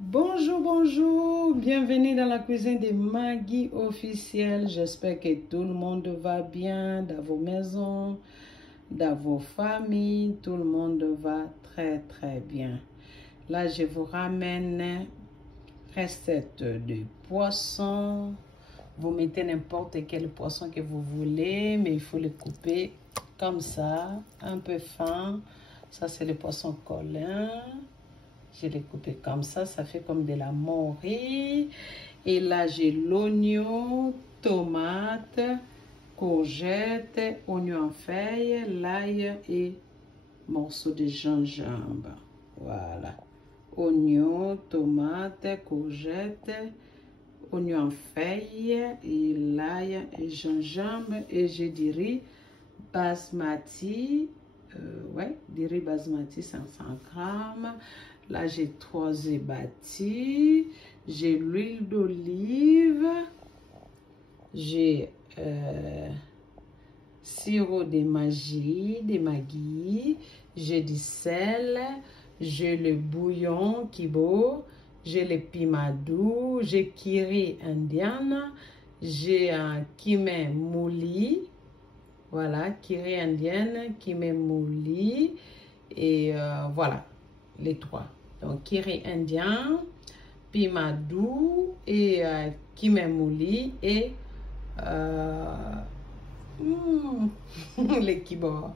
Bonjour, bonjour, bienvenue dans la cuisine de Maggie officielle. J'espère que tout le monde va bien dans vos maisons, dans vos familles. Tout le monde va très bien. Là, je vous ramène recette de poisson. Vous mettez n'importe quel poisson que vous voulez, mais il faut le couper comme ça, un peu fin. Ça, c'est le poisson collin. Je l'ai coupé comme ça fait comme de la morue. Et là, j'ai l'oignon, tomate, courgette, oignon en feuille, l'ail et morceau de gingembre. Voilà. Oignon, tomate, courgette, oignon en feuille, et l'ail et gingembre. Et j'ai du riz basmati. Du riz basmati 500 grammes. Là, j'ai 3 œufs battus, j'ai l'huile d'olive, j'ai sirop de Maggi, j'ai du sel, j'ai le bouillon kibo, j'ai le piment doux, j'ai curry indienne, j'ai un cumin mouli, voilà, curry indienne, cumin mouli, et voilà, les trois. Donc, curry indien, piment doux et cumin mouli et les kibor.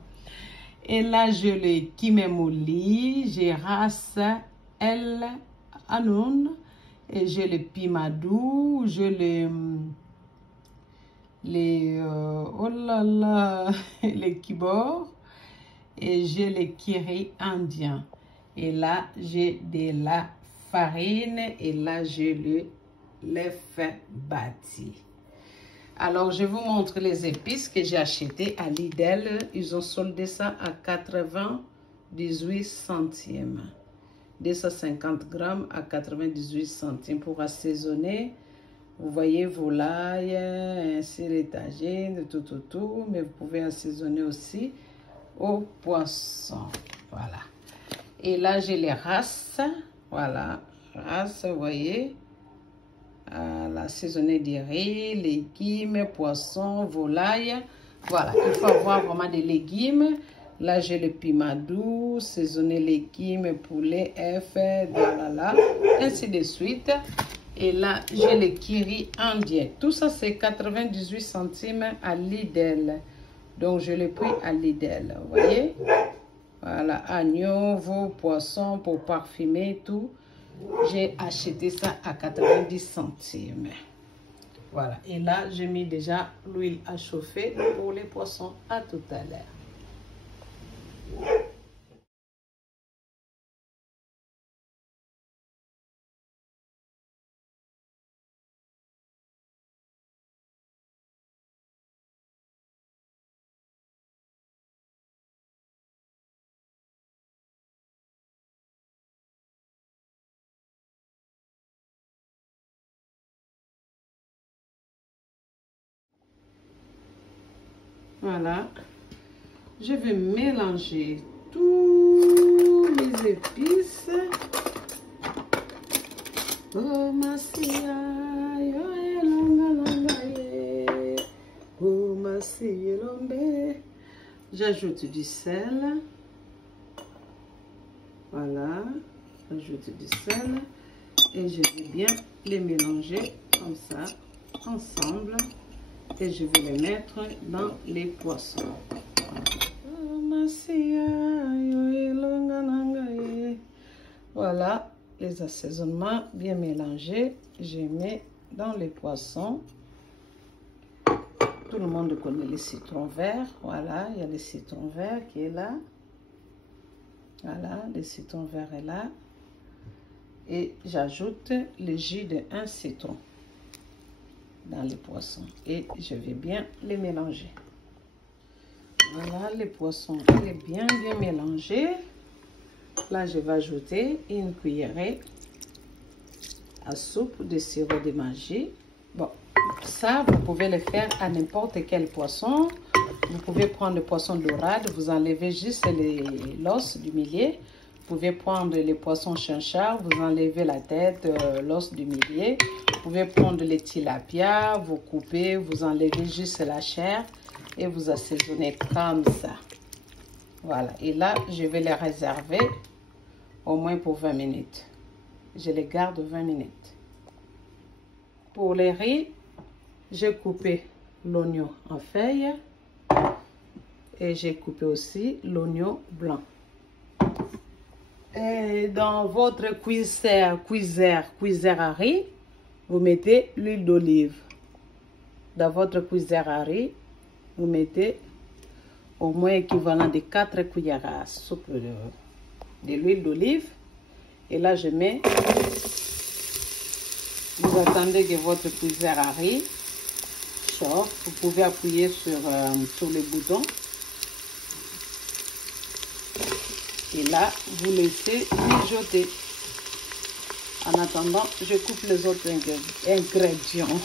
Et là, je le cumin mouli, j'ai race el anoun et j'ai le piment doux, j'ai oh là là, les kibor et j'ai le curry indien. Et là, j'ai de la farine et là, j'ai le l'œuf bâti. Alors, je vous montre les épices que j'ai achetées à Lidl. Ils ont soldé ça à 98 centimes. 250 grammes à 98 centimes pour assaisonner. Vous voyez, volaille, ainsi les tagines, tout. Mais vous pouvez assaisonner aussi au poisson. Voilà. Et là, j'ai les races. Voilà, races, vous voyez. L'assaisonné de riz, légumes, poissons, volaille. Voilà, il faut avoir vraiment des légumes. Là, j'ai le piment doux, saisonné légumes, poulet, œufs, voilà, ainsi de suite. Et là, j'ai le curry indien. Tout ça, c'est 98 centimes à Lidl. Donc, je l'ai pris à Lidl, vous voyez. Voilà, agneau, veau, poisson pour parfumer tout. J'ai acheté ça à 90 centimes. Voilà, et là, j'ai mis déjà l'huile à chauffer pour les poissons. À tout à l'heure. Voilà, je vais mélanger tous les épices. Oh masia, yo longa oh masia lombe. J'ajoute du sel. Voilà, j'ajoute du sel et je vais bien les mélanger comme ça ensemble. Et je vais les mettre dans les poissons. Voilà, les assaisonnements bien mélangés. Je mets dans les poissons. Tout le monde connaît le citron vert. Voilà, il y a le citron vert qui est là. Voilà, le citron vert est là. Et j'ajoute le jus d'un citron dans les poissons et je vais bien les mélanger. Voilà, les poissons, il est bien mélangé. Là, je vais ajouter une cuillerée à soupe de sirop de Maggi. Bon, ça, vous pouvez le faire à n'importe quel poisson. Vous pouvez prendre le poisson dorade, vous enlevez juste l'os du milieu. pouvez prendre les poissons chinchard, vous enlevez la tête, l'os du milieu. Vous pouvez prendre les tilapia, vous coupez, vous enlevez juste la chair et vous assaisonnez comme ça. Voilà, et là, je vais les réserver au moins pour 20 minutes. Je les garde 20 minutes. Pour les riz, j'ai coupé l'oignon en feuilles et j'ai coupé aussi l'oignon blanc. Et dans votre cuiseur à riz, vous mettez l'huile d'olive. Dans votre cuiseur à riz, vous mettez au moins équivalent de 4 cuillères à soupe de l'huile d'olive. Et là, je mets, vous attendez que votre cuiseur à riz chauffe. Vous pouvez appuyer sur le bouton. Et là, vous laissez mijoter. En attendant, je coupe les autres ingrédients.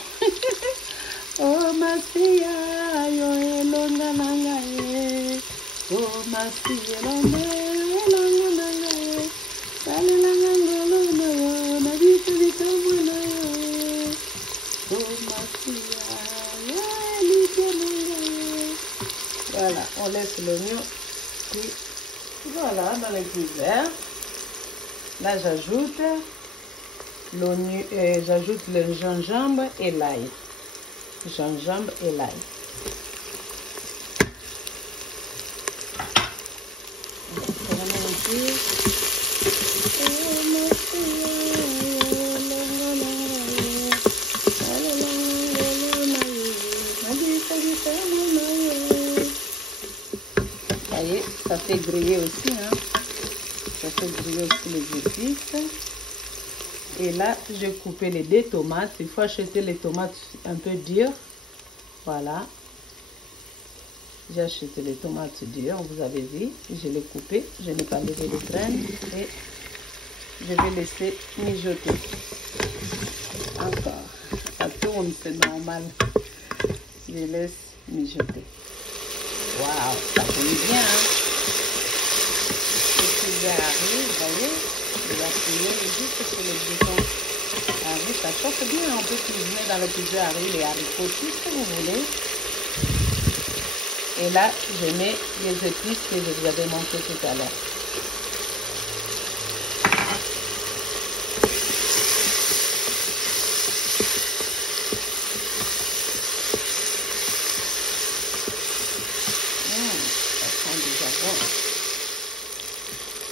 Oh ma fille, yo elonga nangae. Oh ma fille, elonga nangae. Dale nangae yo, na vite vite yo. Oh ma fille, yo elonga. Voilà, on laisse l'oignon. Voilà, dans le cuiseur. Là, j'ajoute l'oignon, j'ajoute le gingembre et l'ail. Gingembre et l'ail. Ça y est, ça fait griller aussi, hein. Ça fait griller aussi les épices. Et là, j'ai coupé les 2 tomates. Il faut acheter les tomates un peu dures. Voilà. J'ai acheté les tomates dures, vous avez vu. Je les coupé. Je n'ai pas levé les graines. Et je vais laisser mijoter. Encore. Ça tourne, c'est normal. Je laisse mijoter. Waouh, ça tourne bien, hein. Vous voyez, il va cuire juste sur le bouton. Ça chauffe bien, on peut cuisiner dans le cuiseur à riz les haricots, tout ce que vous voulez. Et là, je mets les épices que je vous avais montré tout à l'heure. Ça sent déjà bon.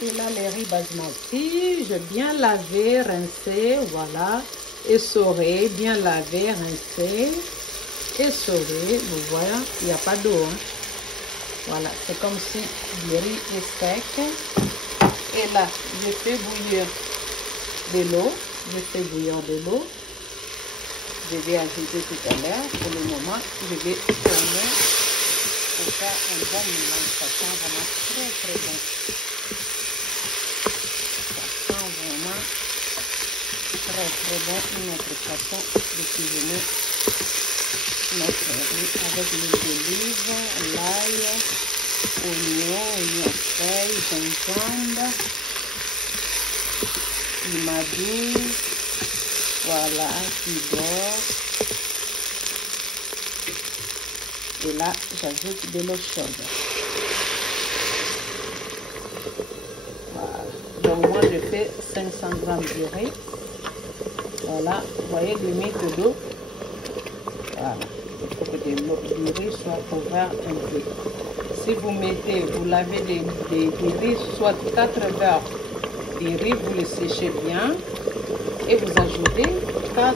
Et là, les riz basmati, j'ai bien lavé, rincé, voilà, essoré, bien lavé, rincé, essoré, vous voyez, il n'y a pas d'eau, hein. Voilà, c'est comme si le riz est sec. Et là, je fais bouillir de l'eau, je vais ajouter tout à l'heure, pour le moment, je vais tourner pour faire un bon mélange, ça sent vraiment très très bon. Vraiment très bon, une autre façon de cuisiner notre riz avec l'huile d'olive, l'ail, oignon feuille, gingembre, madou, voilà, beurre. Et là, j'ajoute de l'eau chaude. Donc moi je fais 500 grammes de riz. Voilà, vous voyez, limite d'eau. Voilà, il faut que le riz soit couvert un peu. Si vous mettez, vous lavez des riz, soit 4 verres de riz, vous les séchez bien et vous ajoutez 4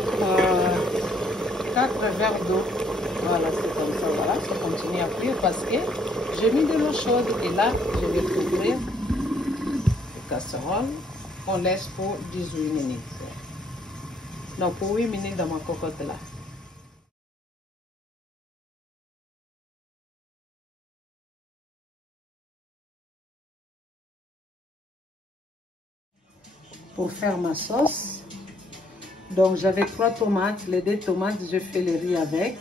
verres d'eau. Voilà, c'est comme ça, voilà, ça continue à cuire parce que j'ai mis de l'eau chaude et là, je vais couvrir casserole, on laisse pour 18 minutes. Donc pour 8 minutes dans ma cocotte là. Pour faire ma sauce, donc j'avais 3 tomates, les 2 tomates, je fais le riz avec.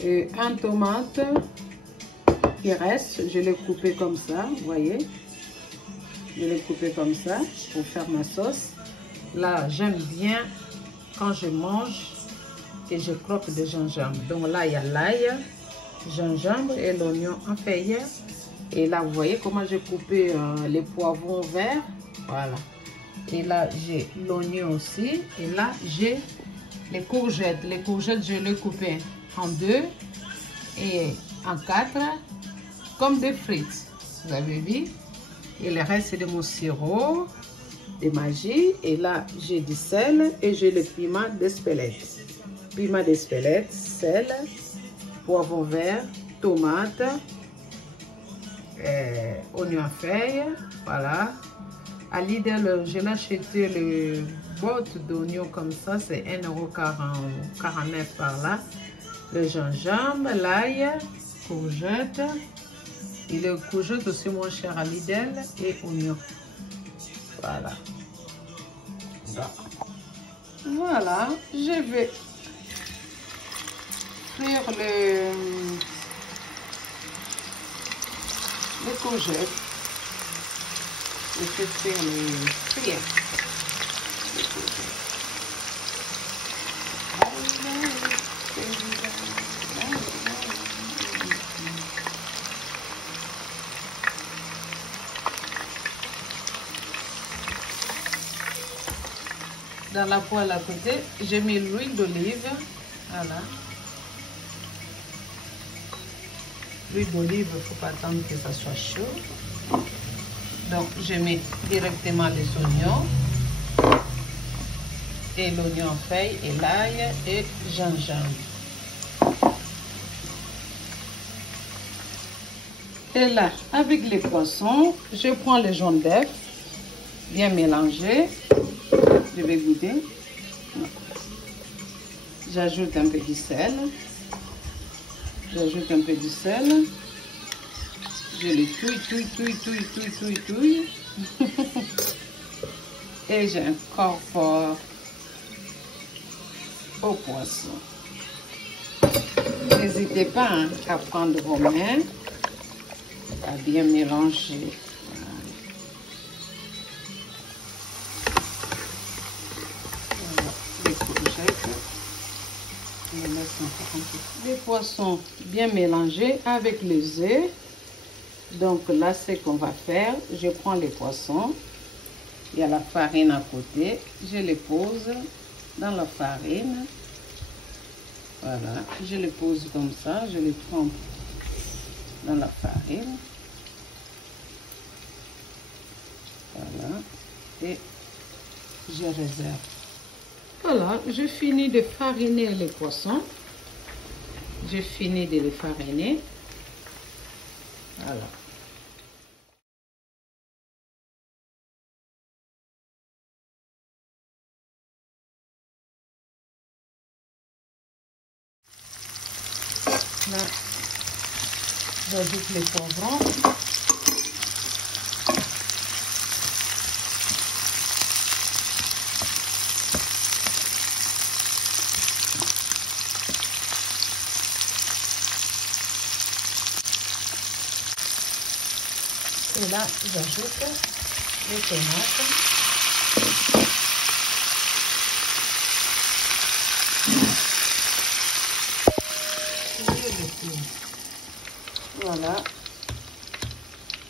Et 1 tomate qui reste, je l'ai coupé comme ça, vous voyez. Je l'ai coupé comme ça pour faire ma sauce. Là, j'aime bien quand je mange et je croque de gingembre. Donc là, il y a l'ail, gingembre et l'oignon en feuille. Et là, vous voyez comment j'ai coupé les poivrons verts. Voilà. Et là, j'ai l'oignon aussi. Et là, j'ai les courgettes. Les courgettes, je les coupées en 2 et en 4, comme des frites. Vous avez vu? Et le reste, c'est de mon sirop de magie. Et là, j'ai du sel et j'ai le piment d'Espelette. Piment d'Espelette, sel, poivron vert, tomate, oignon à feuille. Voilà. À Lidl, j'ai acheté le boîte d'oignons comme ça, c'est 1,49 € par là. Le gingembre, l'ail, courgette. Et le courgette aussi moins cher à Lidl et oignon. Voilà. Voilà, je vais frire les courgettes. Je vais faire les frire. Dans la poêle à côté, j'ai mis l'huile d'olive. Voilà. L'huile d'olive, il ne faut pas attendre que ça soit chaud. Donc, je mets directement les oignons. Et l'oignon en feuille, et l'ail, et gingembre. Et là, avec les poissons, je prends les jaunes d'œuf, bien mélangés. Je vais goûter. J'ajoute un peu de sel. J'ajoute un peu de sel. Je le touille. Et j'incorpore au poisson. N'hésitez pas à prendre vos mains, à bien mélanger. Les poissons bien mélangés avec les œufs. Donc là, c'est qu'on va faire. Je prends les poissons. Il y a la farine à côté. Je les pose dans la farine. Voilà. Je les pose comme ça. Je les trempe dans la farine. Voilà. Et je réserve. Voilà, je finis de fariner les poissons. J'ai fini de les fariner. Voilà. Là, j'ajoute les poivrons. Et là, j'ajoute les tomates. Voilà.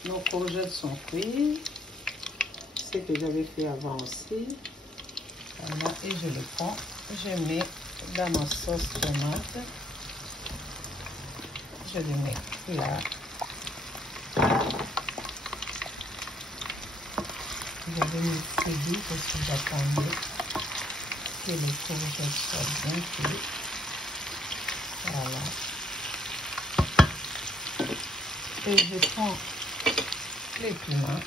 Nos courgettes sont cuites. Ce que j'avais fait avant aussi. Voilà. Et je le prends. Je mets dans ma sauce tomate. Je le mets là. Je vais me cuire parce que j'attendais que les courgettes soient bien cuites. Voilà. Et je prends les piments.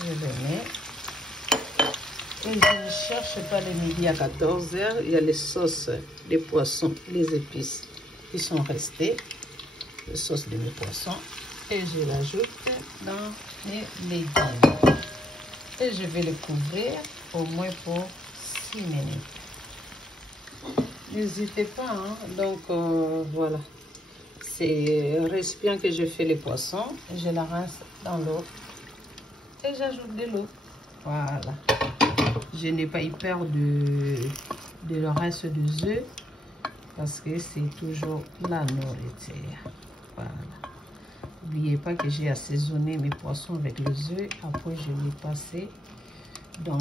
Je les mets. Et je ne cherche pas le midi à 14 h. Il y a les sauces des poissons, les épices qui sont restées. Les sauces de mes poissons. Et je l'ajoute dans mes légumes. Et je vais le couvrir au moins pour 6 minutes. N'hésitez pas, hein? Donc voilà. C'est un récipient que je fais les poissons. Je la rince dans l'eau Et j'ajoute de l'eau. Voilà. Je n'ai pas eu peur de le reste des œufs parce que c'est toujours la nourriture. Voilà. N'oubliez pas que j'ai assaisonné mes poissons avec les œufs. Après, je les passé dans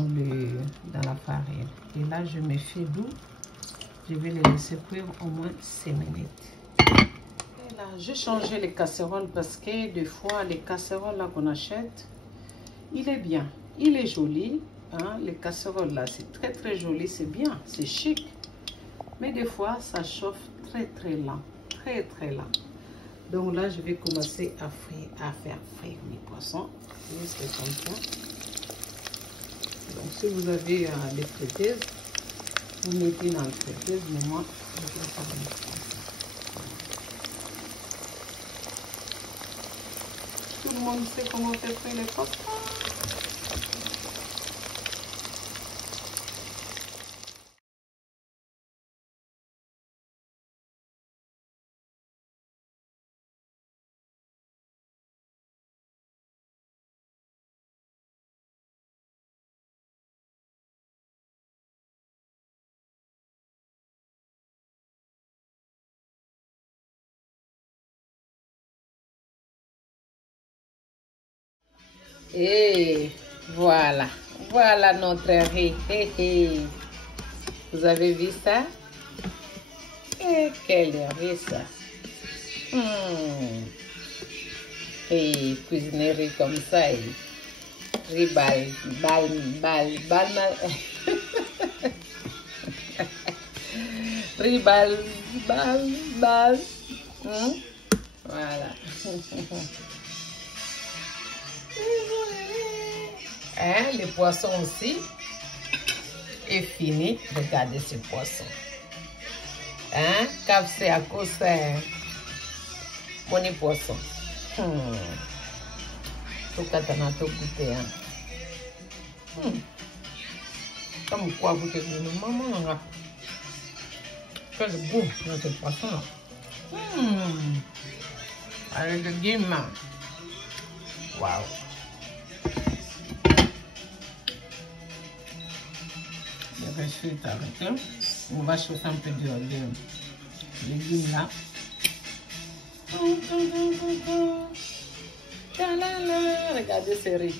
la farine. Et là, je me fais doux. Je vais les laisser cuire au moins 5 minutes. Et là, j'ai changé les casseroles parce que des fois, les casseroles là qu'on achète, il est bien. Il est joli. Hein? Les casseroles là, c'est très très joli. C'est bien. C'est chic. Mais des fois, ça chauffe très très lent. Très très lent. Donc là, je vais commencer à faire frire mes poissons. Juste comme ça. Donc si vous avez des fritteuses, vous mettez dans le friteuse, mais moi, je vais faire comme ça. Tout le monde sait comment faire frire les poissons. Et voilà, voilà notre riz. Vous avez vu ça? Et quel riz ça! Et cuisiner riz comme ça, riz bal. Riz bal. Voilà. Hein, les poissons aussi est fini. Regardez ces poissons. Hein, cap c'est à cause mon poisson. Tout katana tout goûter. Hein. Comme quoi vous te dites, maman, quel goût dans ce poisson là. Avec le guimard. Waouh. Je vais suivre avec eux. On va chauffer un peu de légumes là. Regardez ce riz.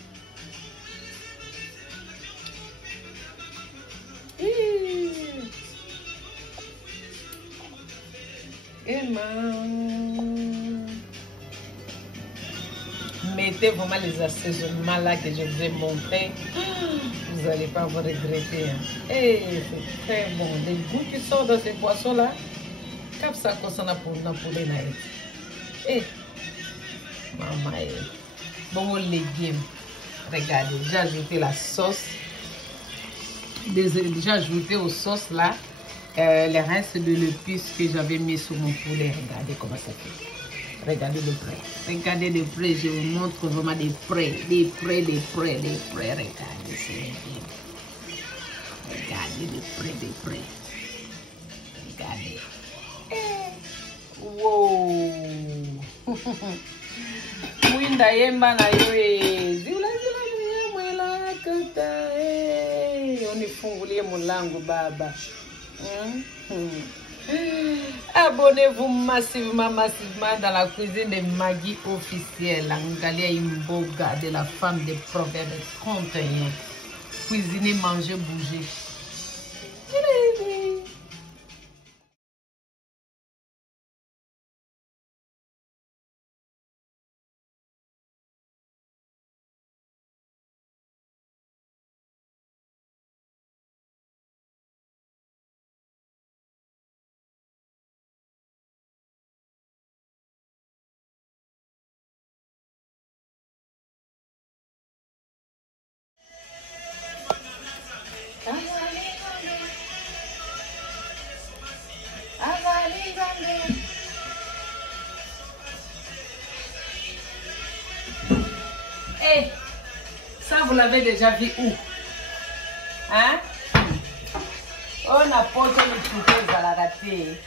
Et mettez vraiment les assaisonnements là que je vous ai montré. Vous n'allez pas vous regretter. Hein. Et c'est très bon. Les goûts qui sortent de ces poissons là. Cap ça concerne pour le poulet là. Et maman, bon légumes. Regardez, j'ai ajouté la sauce. J'ai ajouté aux sauces là les restes de l'épice que j'avais mis sur mon poulet. Regardez comment ça fait. Regardez de près. Regardez de près. Je vous montre vraiment de près. De près. Regardez, c'est bien. Regardez de près. Regardez. Wow. Mwinda yemba na yo zila mwela kata unifungulie mulango baba. Abonnez-vous massivement dans la cuisine de Maggie officielle. Angalia Imboga de la femme des proverbes 31. Cuisiner, manger, bouger. Hey, ça vous l'avez déjà vu où? Hein? On apporte le chouquet à la ratée.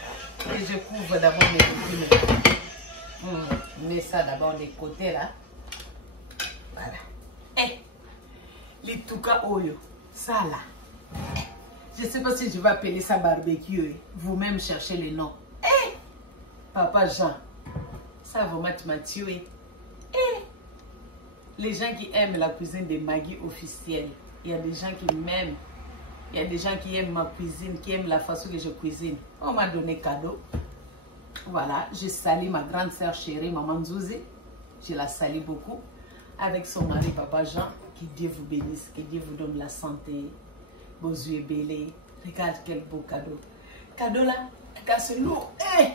Et je couvre d'abord mes légumes. Mets ça d'abord des côtés là. Voilà. Hey. Les touka oyo. Ça là. Je ne sais pas si je vais appeler ça barbecue. Vous-même cherchez les noms. Eh! Papa Jean. Ça vraiment m'a tué. Eh! Les gens qui aiment la cuisine de Maggie officielle. Il y a des gens qui m'aiment. Il y a des gens qui aiment ma cuisine, qui aiment la façon que je cuisine. On m'a donné cadeau. Voilà, je salue ma grande sœur chérie, Maman Zouzi. Je la salue beaucoup. Avec son mari, Papa Jean. Que Dieu vous bénisse, que Dieu vous donne la santé. Vos yeux bélés. Regarde quel beau cadeau. Cadeau là, casse lourd. Eh!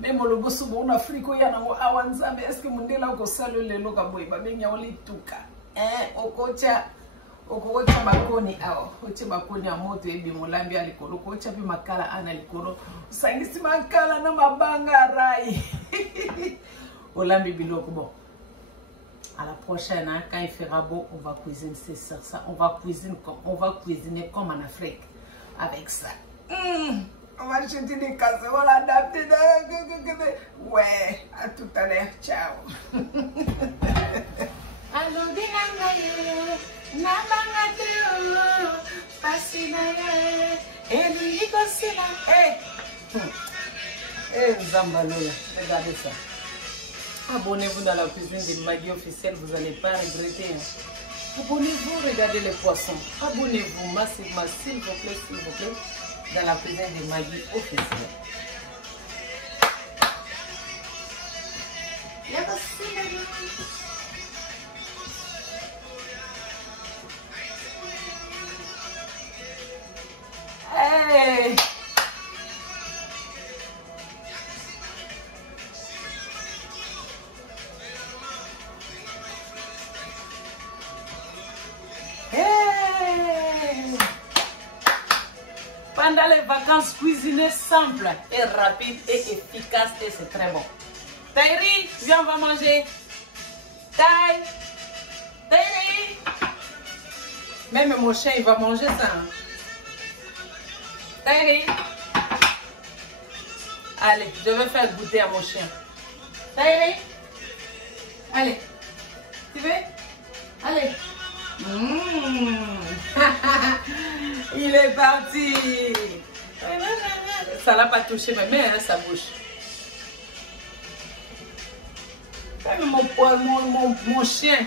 Même le boss en Afrique, il y a un awanzambe. Est-ce que mon délai a salé le loga boy? Babé n'y a oli tuka. Eh? Okocha. Okocha makoni ao. Oche makoni a moto ebi molambi a likolo. Okocha pi makala ana likolo. Sangisi makala na mabanga rai. Olambi biloko bon. À la prochaine, hein, quand il fera beau, on va cuisiner ça. On va cuisiner comme en Afrique. Avec ça. On va jeter des casseroles adaptées. Ouais, à tout à l'heure. Ciao. Zambalola, regardez ça. Abonnez-vous dans la cuisine de Maggie officielle, vous n'allez pas regretter. Abonnez-vous, regardez les poissons. Abonnez-vous massivement, s'il vous plaît, dans la cuisine de Maggie officielle. Hey! Pendant les vacances, cuisiner simple et rapide et efficace et c'est très bon. Taïri, viens, on va manger. Taïri. Même mon chien, il va manger ça. Taïri. Allez, je vais faire goûter à mon chien. Taïri. Allez. Tu veux? Allez. Il est parti. Ça l'a pas touché ma main, hein, sa bouche. Mon chien,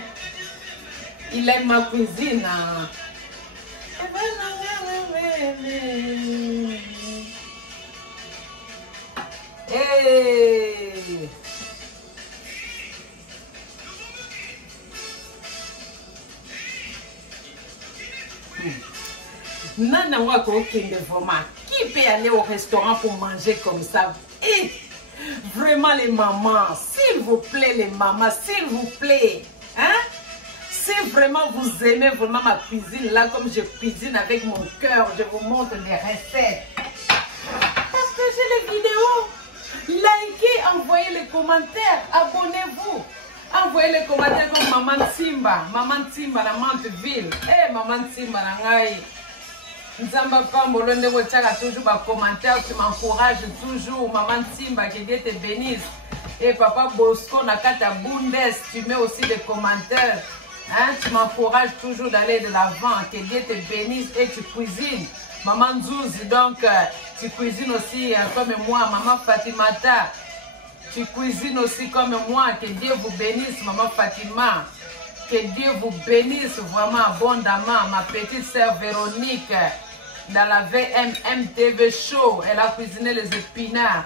il aime ma cuisine. Hey. Nana wako okende vraiment. Qui peut aller au restaurant pour manger comme ça? Et vraiment les mamans, s'il vous plaît les mamans, s'il vous plaît, hein? Si vraiment vous aimez vraiment ma cuisine là, comme je cuisine avec mon cœur, je vous montre les recettes. Partagez les vidéos, likez, envoyez les commentaires, abonnez-vous. Envoyez les commentaires comme Maman Simba la Manteville. Eh, Maman Simba la Ngai. Nzamba Pambolo ndeko tchaka toujours ba commentaire, tu m'encourages toujours. Maman Simba, que Dieu te bénisse. Et Papa Bosco Nakata Bundes, tu mets aussi des commentaires. Hein? Tu m'encourages toujours d'aller de l'avant. Que Dieu te bénisse et tu cuisines. Maman Zouzi, donc tu cuisines aussi comme moi. Maman Fatimata, tu cuisines aussi comme moi. Que Dieu vous bénisse, Maman Fatima. Que Dieu vous bénisse vraiment abondamment. Ma petite sœur Véronique, dans la VMM TV Show, elle a cuisiné les épinards.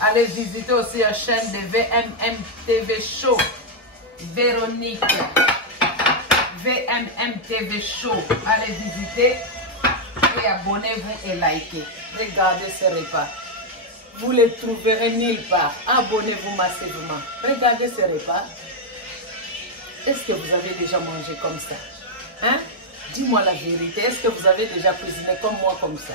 Allez visiter aussi la chaîne de VMM TV Show. Véronique, VMM TV Show. Allez visiter et abonnez-vous et likez. Regardez ces repas. Vous les trouverez nulle part. Abonnez-vous massivement. Regardez ces repas. Est-ce que vous avez déjà mangé comme ça? Hein? Dis-moi la vérité. Est-ce que vous avez déjà cuisiné comme moi comme ça?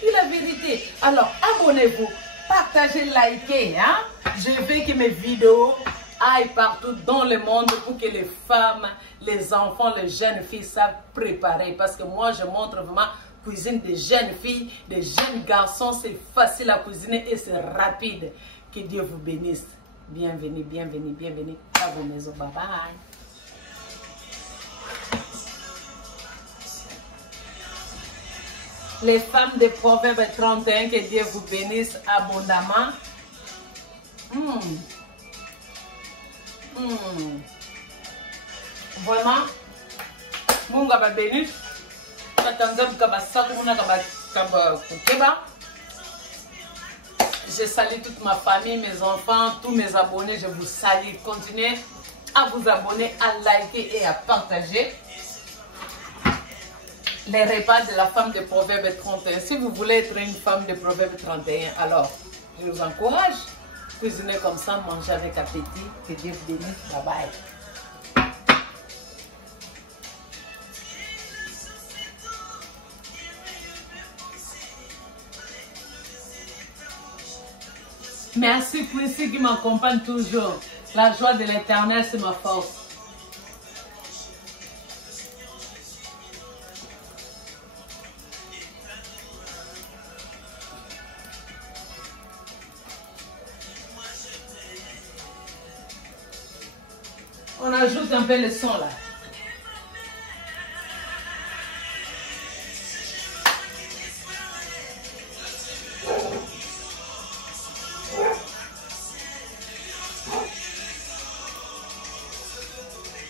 Dis la vérité. Alors, abonnez-vous, partagez, likez. Hein? Je veux que mes vidéos aillent partout dans le monde pour que les femmes, les enfants, les jeunes filles savent préparer. Parce que moi, je montre vraiment cuisine des jeunes filles, des jeunes garçons. C'est facile à cuisiner et c'est rapide. Que Dieu vous bénisse. Bienvenue, bienvenue, bienvenue à vos maisons. Bye bye. Les femmes de Proverbe 31, que Dieu vous bénisse abondamment. Vraiment, Munga va bénir. Je salue toute ma famille, mes enfants, tous mes abonnés. Je vous salue. Continuez à vous abonner, à liker et à partager les repas de la femme de Proverbe 31. Si vous voulez être une femme de Proverbe 31, alors je vous encourage. Cuisinez comme ça, mangez avec appétit. Que Dieu vous bénisse. Bye bye. Merci Quincy qui m'accompagne toujours. La joie de l'Éternel, c'est ma force. On ajoute un peu le son là.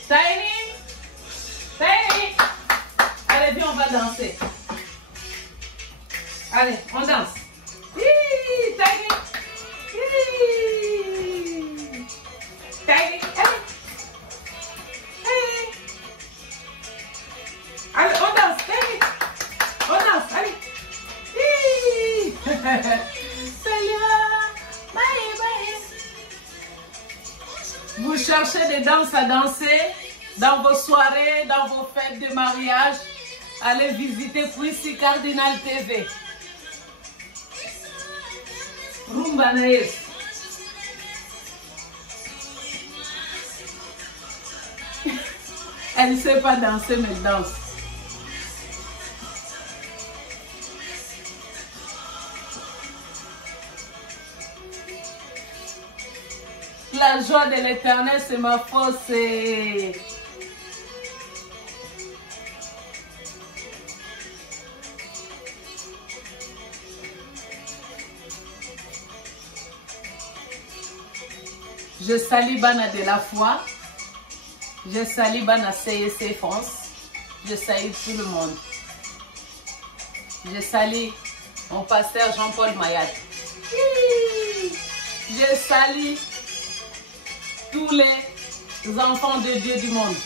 Tiny, allez viens, on va danser. Allez, on danse. Tiny, allez. Allez, on danse, Tiny. On danse, allez. Vous cherchez des danses à danser dans vos soirées, dans vos fêtes de mariage, allez visiter Quincy Cardinal TV. Rumba Naes. Elle ne sait pas danser, mais elle danse. La joie de l'Éternel, c'est ma force. Je salue Bana de la foi. Je salue Bana CSC France. Je salue tout le monde. Je salue mon pasteur Jean-Paul Mayat. Je salue tous les enfants de Dieu du monde.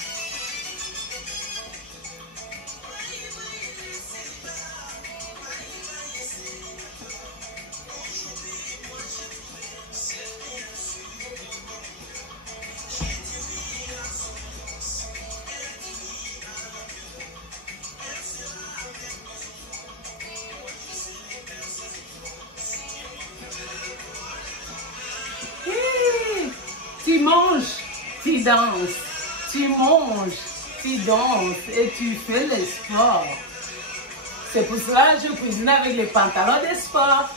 Tu manges, tu danses, tu manges, tu danses et tu fais le sport. C'est pour cela que je cuisine avec les pantalons de sport.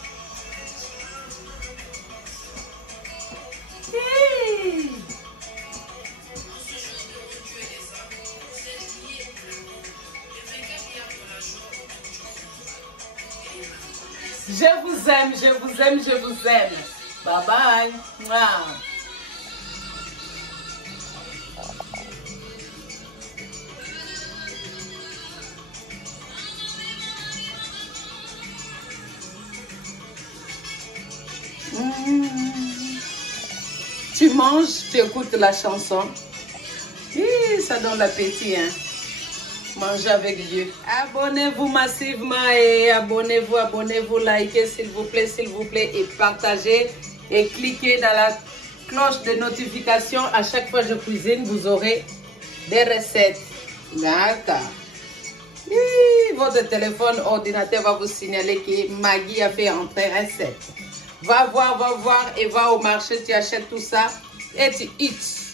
Je vous aime, je vous aime, je vous aime. Bye bye. Mouah. Tu manges, tu écoutes la chanson. Ça donne l'appétit, hein. Manger avec Dieu. Abonnez-vous massivement et abonnez-vous, likez s'il vous plaît, et partagez et cliquez dans la cloche de notification. À chaque fois que je cuisine, vous aurez des recettes. D'accord. Votre téléphone, ordinateur va vous signaler que Maggie a fait entrer recette. Va voir et va au marché, tu achètes tout ça et tu eats.